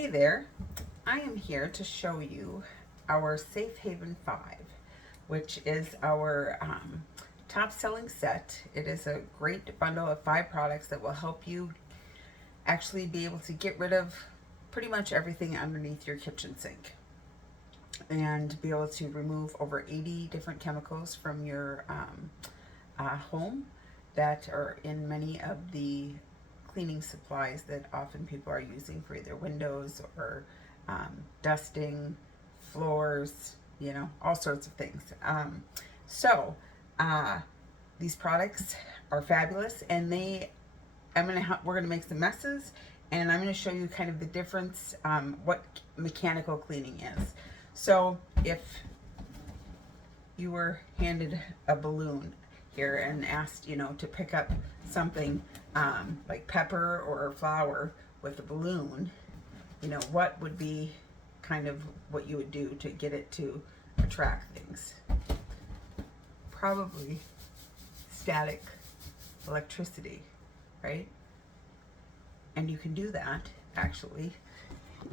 Hey there, I am here to show you our Safe Haven 5, which is our top selling set. It is a great bundle of 5 products that will help you actually be able to get rid of pretty much everything underneath your kitchen sink and be able to remove over 80 different chemicals from your home that are in many of the cleaning supplies that often people are using for either windows or dusting, floors, all sorts of things. So uh, these products are fabulous, and we're gonna make some messes, and I'm gonna show you kind of the difference, what mechanical cleaning is. So if you were handed a balloon here and asked, to pick up something like pepper or flour with a balloon, what would be kind of what you would do to get it to attract things? Probably static electricity, right? And you can do that actually.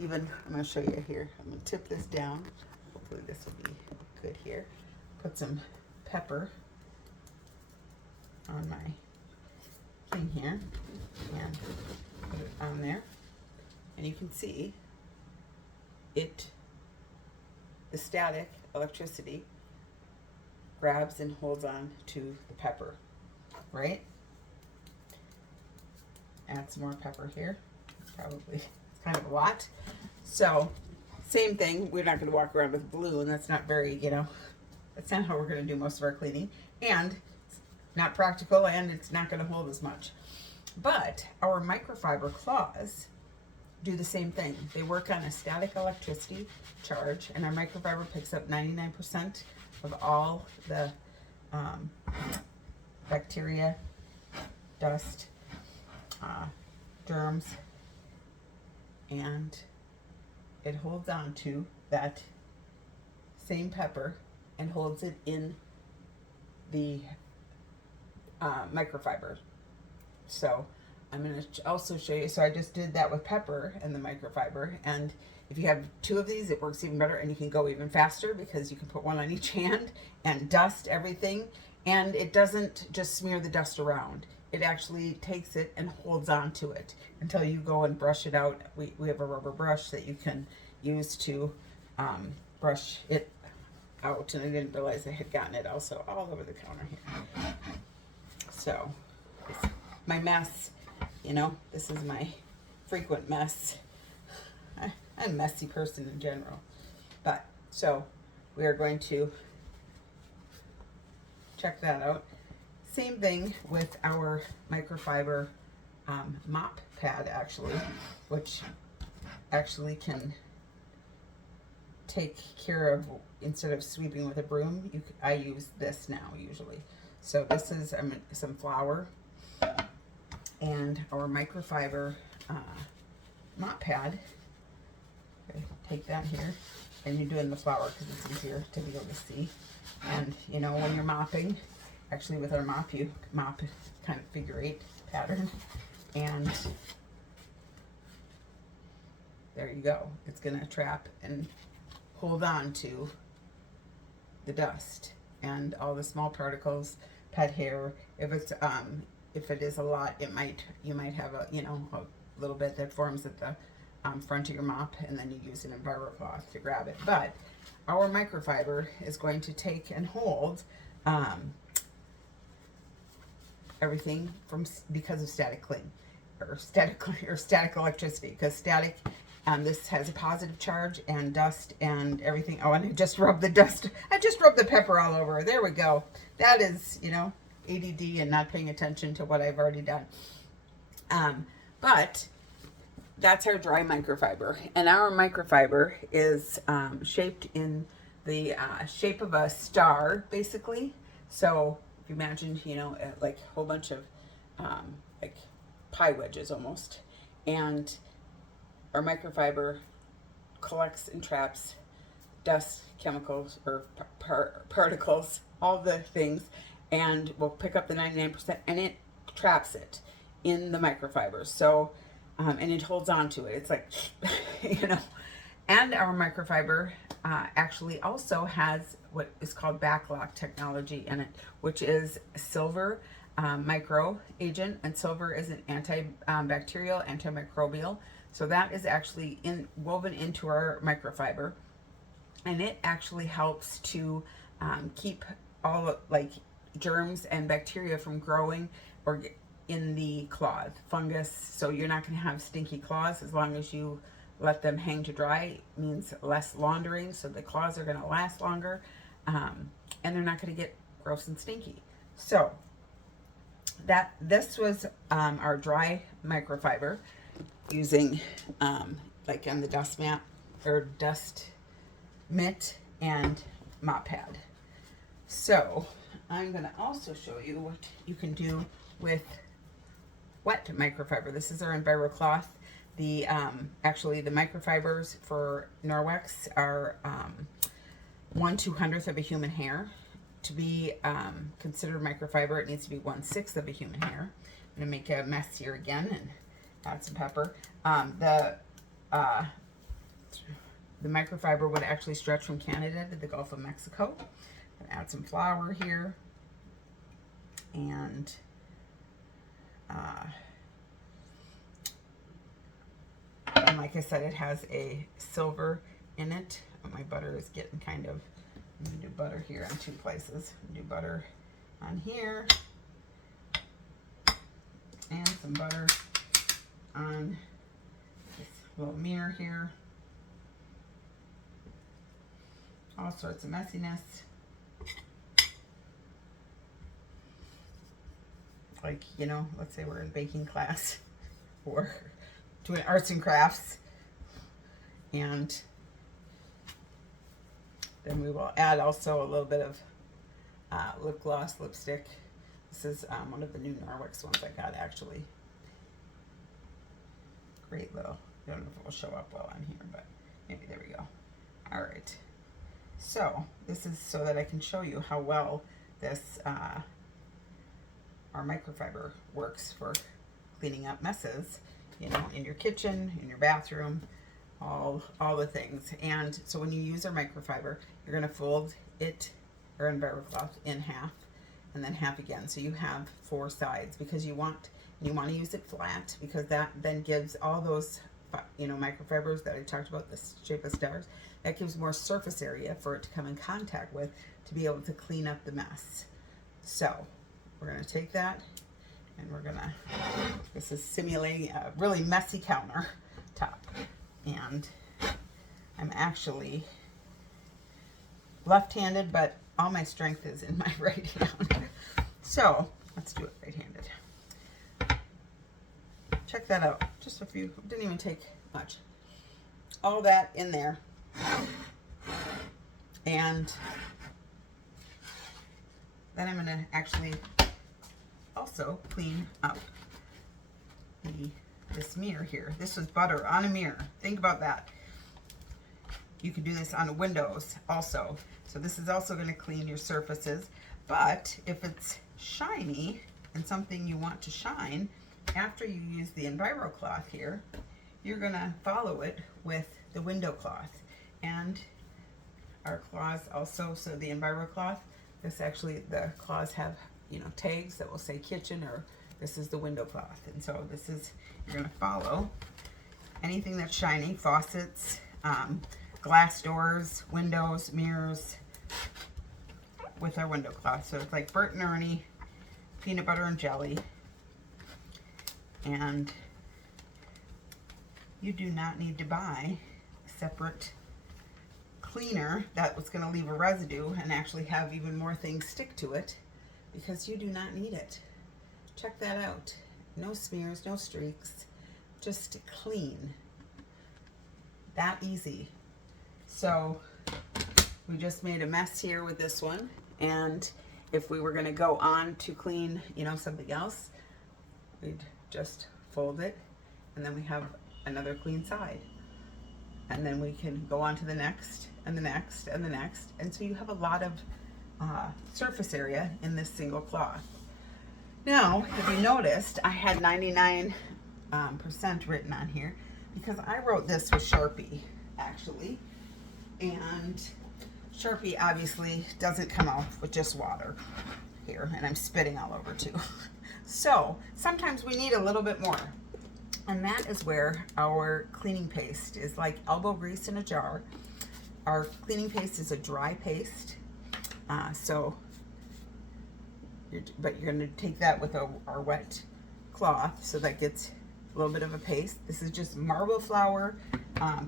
Even, I'm going to show you here. I'm going to tip this down. Hopefully this will be good here. Put some pepper on my thing here and put it on there, and you can see the static electricity grabs and holds on to the pepper, right? Add some more pepper here. Probably it's kind of a lot. So same thing, we're not going to walk around with a balloon. That's not very, that's not how we're going to do most of our cleaning, and it's not practical, and it's not going to hold as much. But our microfiber cloths do the same thing. They work on a static electricity charge, and our microfiber picks up 99% of all the bacteria, dust, germs, and it holds on to that same pepper and holds it in the microfiber. So I'm going to also show you. So I just did that with pepper and the microfiber, and if you have 2 of these, it works even better, and you can go even faster because you can put one on each hand and dust everything, and it doesn't just smear the dust around. It actually takes it and holds on to it until you go and brush it out. We have a rubber brush that you can use to brush it out, and I didn't realize I had gotten it also all over the counter here. So my mess, this is my frequent mess. I'm a messy person in general. But so we are going to check that out. Same thing with our microfiber mop pad, actually, which actually can take care of, instead of sweeping with a broom, I use this now usually. So this is some flour and our microfiber mop pad. Okay, take that here, and you're doing the flour because it's easier to be able to see. And when you're mopping, actually with our mop, you mop kind of figure 8 pattern, and there you go. It's gonna trap and hold on to the dust and all the small particles, pet hair. If it is a lot, you might have a little bit that forms at the front of your mop, and then you use an EnviroCloth to grab it. But our microfiber is going to take and hold everything because of static clean or static electricity, because static, this has a positive charge, and dust and everything. Oh, and I just rubbed the pepper all over. There we go. That is, ADD and not paying attention to what I've already done. But that's our dry microfiber, and our microfiber is shaped in the shape of a star, basically. So if you imagine, like a whole bunch of like pie wedges almost, and our microfiber collects and traps dust, chemicals, or particles, all the things, and will pick up the 99%, and it traps it in the microfiber. So and it holds on to it. It's like you know. And our microfiber actually also has what is called backlock technology in it, which is silver micro agent, and silver is an antibacterial, antimicrobial. So that is actually woven into our microfiber, and it actually helps to keep all like germs and bacteria from growing or in the cloth, fungus. So you're not going to have stinky claws as long as you let them hang to dry. It means less laundering, so the claws are going to last longer, and they're not going to get gross and stinky. So this was our dry microfiber using like on the dust mat or dust mitt and mop pad. So I'm going to also show you what you can do with wet microfiber. This is our EnviroCloth. The actually the microfibers for Norwex are 1/200th of a human hair. To be considered microfiber, it needs to be 1/6 of a human hair. I'm gonna make a mess here again and add some pepper. The microfiber would actually stretch from Canada to the Gulf of Mexico. I'm gonna add some flour here, and like I said, it has a silver in it. Oh, my butter is getting kind of, I'm going to do butter here in 2 places. Do butter on here, and some butter on this little mirror here. All sorts of messiness. Like, you know, let's say we're in baking class or doing arts and crafts, and then we will add also a little bit of lip gloss, lipstick. This is one of the new Norwex ones I got, actually. Great little, I don't know if it will show up well on here, but maybe there we go. All right, so this is so that I can show you how well this our microfiber works for cleaning up messes, you know, in your kitchen, in your bathroom, all the things. And so when you use our microfiber, you're going to fold it, or EnviroCloth, in half, and then half again. So you have 4 sides, because you want to use it flat, because that then gives all those, you know, microfibers that I talked about, the shape of stars, that gives more surface area for it to come in contact with to be able to clean up the mess. So we're going to take that, and we're going to, this is simulating a really messy countertop, and I'm actually left-handed, but all my strength is in my right hand. So let's do it right-handed. Check that out. Just a few, didn't even take much. All that in there. And then I'm going to actually also clean up this mirror here. This was butter on a mirror. Think about that. You could do this on the windows also. So this is also going to clean your surfaces. But if it's shiny and something you want to shine, after you use the EnviroCloth here, you're going to follow it with the window cloth. And our claws also, so the EnviroCloth, this actually, the claws have, you know, tags that will say kitchen, or this is the window cloth. And so this is, you're going to follow anything that's shiny, faucets, glass doors, windows, mirrors, with our window cloth. So it's like Bert and Ernie, peanut butter and jelly. And you do not need to buy a separate cleaner that was going to leave a residue and actually have even more things stick to it, because you do not need it. Check that out. No smears, no streaks, just clean. That easy. So we just made a mess here with this one, and if we were going to go on to clean, you know, something else, we'd just fold it, and then we have another clean side, and then we can go on to the next and the next and the next, and so you have a lot of surface area in this single cloth. Now, if you noticed, I had 99% written on here. because I wrote this with Sharpie, actually. And Sharpie obviously doesn't come out with just water here, and I'm spitting all over too. So sometimes we need a little bit more. And that is where our cleaning paste is like elbow grease in a jar. Our cleaning paste is a dry paste. But you're gonna take that with our wet cloth, so that gets a little bit of a paste. This is just marble flour,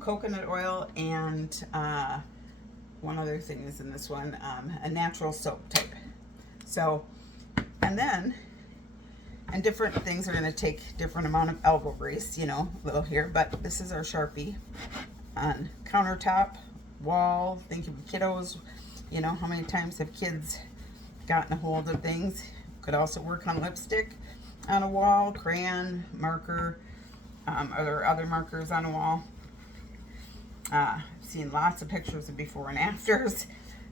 coconut oil, and one other thing is in this one, a natural soap type. So, and different things are going to take different amount of elbow grease, you know, a little here, but this is our Sharpie on countertop, wall. Think of kiddos, you know, how many times have kids gotten a hold of things? Could also work on lipstick on a wall, crayon, marker, other markers on a wall. I've seen lots of pictures of before and afters.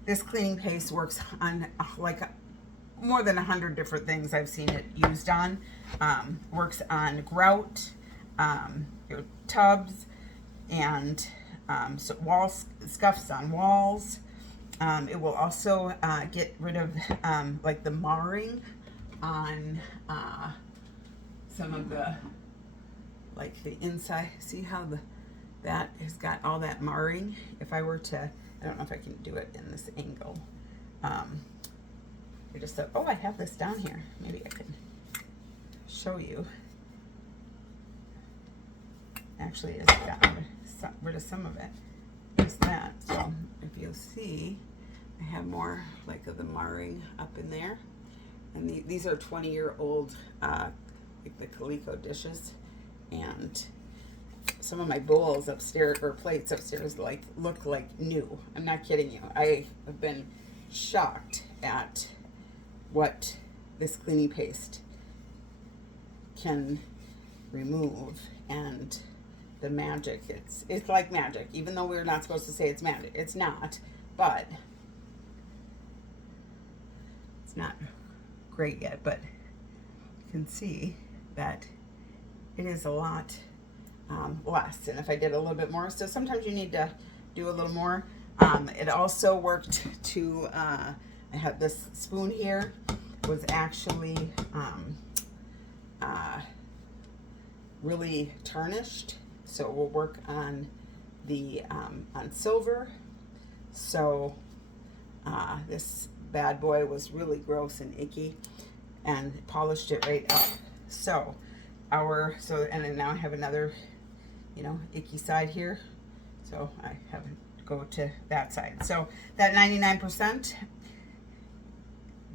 This cleaning paste works on like more than 100 different things I've seen it used on. Works on grout, your tubs, and so wall scuffs on walls. It will also get rid of like the marring on some of the, like the inside. See how that has got all that marring? If I were to, I don't know if I can do it in this angle. I just thought, oh, I have this down here. Maybe I can show you. Actually, it's got rid of some of it. Just that. So if you'll see, I have more like of the marring up in there. And these are 20-year-old like the Coleco dishes. And some of my bowls upstairs, or plates upstairs, like look like new. I'm not kidding you. I have been shocked at what this cleaning paste can remove, and the magic. It's like magic, even though we're not supposed to say it's magic. It's not, but it's not great yet, but you can see that it is a lot less. And if I did a little bit more, so sometimes you need to do a little more. It also worked to, I have this spoon here, was actually really tarnished, so it will work on the on silver. So this bad boy was really gross and icky, and polished it right up. So and then now I have another, you know, icky side here, so I have to go to that side. So that 99%,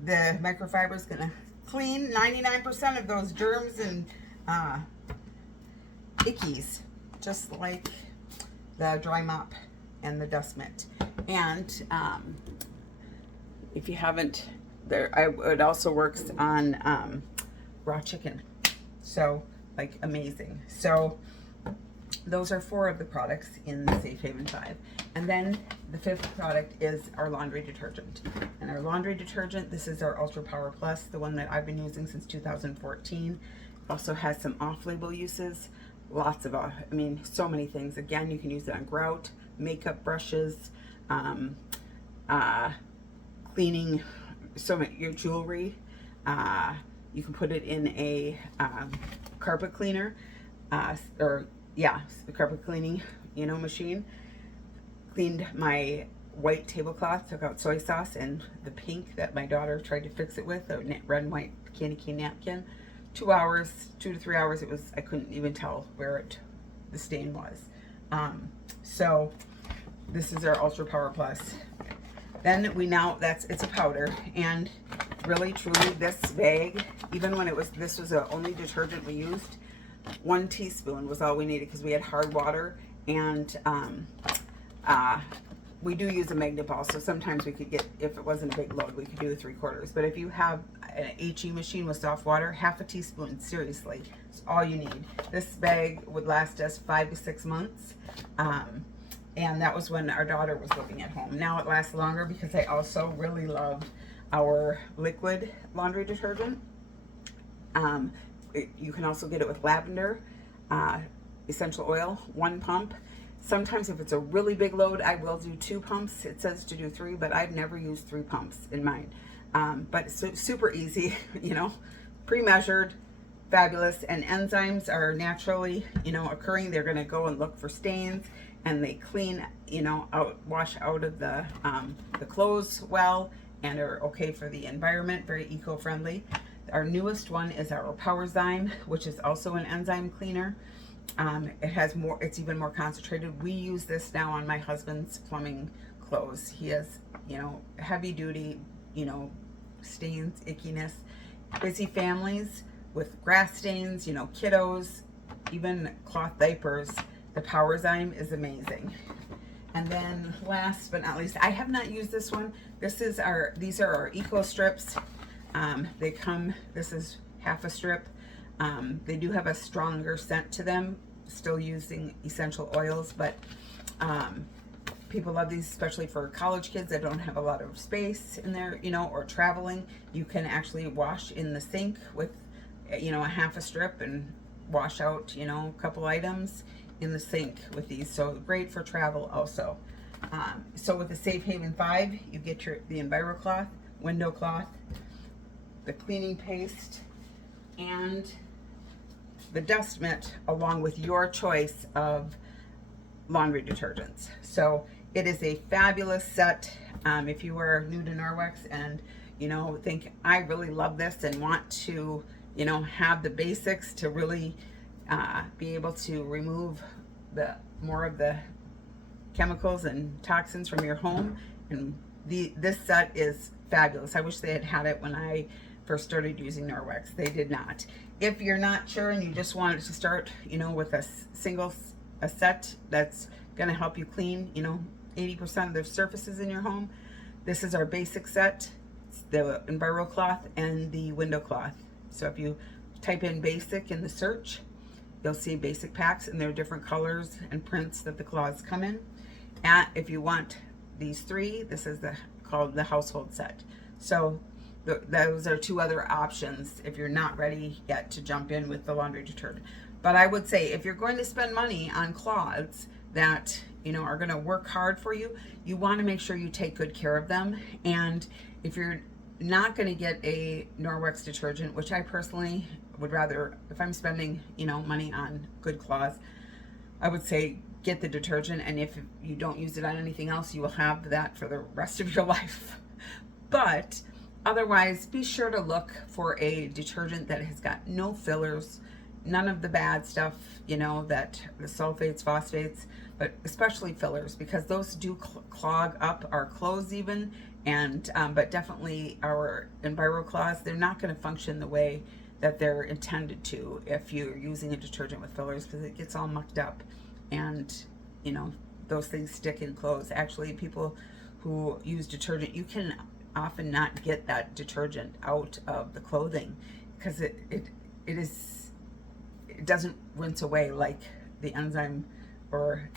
the microfiber is going to clean 99% of those germs and ickies, just like the dry mop and the dust mitt. And if you haven't, it also works on raw chicken. So, like, amazing. So those are 4 of the products in the Safe Haven 5. And then the 5th product is our laundry detergent. And our laundry detergent, this is our Ultra Power Plus, the one that I've been using since 2014. Also has some off-label uses. Lots of, so many things. Again, you can use it on grout, makeup brushes, cleaning your jewelry. You can put it in a carpet cleaner, the carpet cleaning, machine. Cleaned my white tablecloth, took out soy sauce and the pink that my daughter tried to fix it with, a red and white candy cane napkin. 2 to 3 hours, I couldn't even tell where the stain was. So this is our Ultra Power Plus. Then it's a powder, and really truly this bag, even when this was the only detergent we used, 1 teaspoon was all we needed, because we had hard water, and we do use a magnet ball, so sometimes we could get, if it wasn't a big load, we could do 3/4. But if you have an HE machine with soft water, 1/2 teaspoon, seriously, it's all you need. This bag would last us 5 to 6 months. And that was when our daughter was living at home. Now it lasts longer because I also really love our liquid laundry detergent. You can also get it with lavender. essential oil, 1 pump. Sometimes if it's a really big load, I will do 2 pumps. It says to do 3, but I've never used 3 pumps in mine. But it's super easy, you know, pre-measured, fabulous. And enzymes are naturally, you know, occurring. They're going to go and look for stains, and they clean, you know, wash out of the clothes well, and are okay for the environment, very eco-friendly. Our newest one is our Powerzyme, which is also an enzyme cleaner. It has more, it's even more concentrated. We use this now on my husband's plumbing clothes. He has, you know, heavy duty, you know, stains, ickiness, busy families with grass stains, you know, kiddos, even cloth diapers. The Powerzyme is amazing. And then last but not least, I have not used this one. These are our Eco Strips. They come, this is half a strip. They do have a stronger scent to them, still using essential oils, but people love these, especially for college kids that don't have a lot of space in there, you know, or traveling. You can actually wash in the sink with, you know, a half a strip and wash out, you know, a couple items in the sink with these. So great for travel also. So with the Safe Haven 5, you get the EnviroCloth, window cloth, the cleaning paste, and the dust mitt, along with your choice of laundry detergents. So it is a fabulous set. If you are new to Norwex and, you know, think I really love this and want to, you know, have the basics to really be able to remove more of the chemicals and toxins from your home, and this set is fabulous. I wish they had it when I first started using Norwex. They did not. If you're not sure and you just wanted to start, you know, with a set that's going to help you clean, you know, 80% of the surfaces in your home, this is our basic set. It's the EnviroCloth and the window cloth. So if you type in basic in the search, you'll see basic packs, and there are different colors and prints that the cloths come in. And if you want these 3, this is called the household set. So those are 2 other options if you're not ready yet to jump in with the laundry detergent. But I would say if you're going to spend money on cloths that, you know, are going to work hard for you, you want to make sure you take good care of them. And if you're not going to get a Norwex detergent, which I personally would rather, if I'm spending, you know, money on good cloths, I would say get the detergent. And if you don't use it on anything else, you will have that for the rest of your life. But otherwise, be sure to look for a detergent that has got no fillers, none of the bad stuff, you know, that the sulfates, phosphates, but especially fillers, because those do clog up our clothes even. And but definitely our EnviroCloths, they're not going to function the way that they're intended to if you're using a detergent with fillers, because it gets all mucked up, and, you know, those things stick in clothes. Actually, people who use detergent, you can often not get that detergent out of the clothing, because it doesn't rinse away like the enzyme or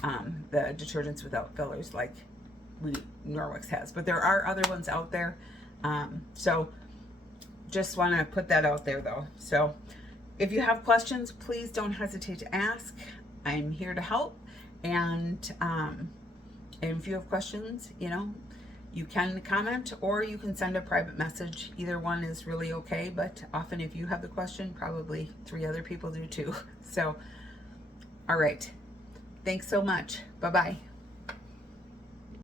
the detergents without fillers like Norwex has. But there are other ones out there, so just want to put that out there though. So if you have questions, please don't hesitate to ask. I'm here to help. And if you have questions, you know, you can comment or you can send a private message. Either one is really okay, but often if you have the question, probably 3 other people do too. So, all right. Thanks so much. Bye-bye.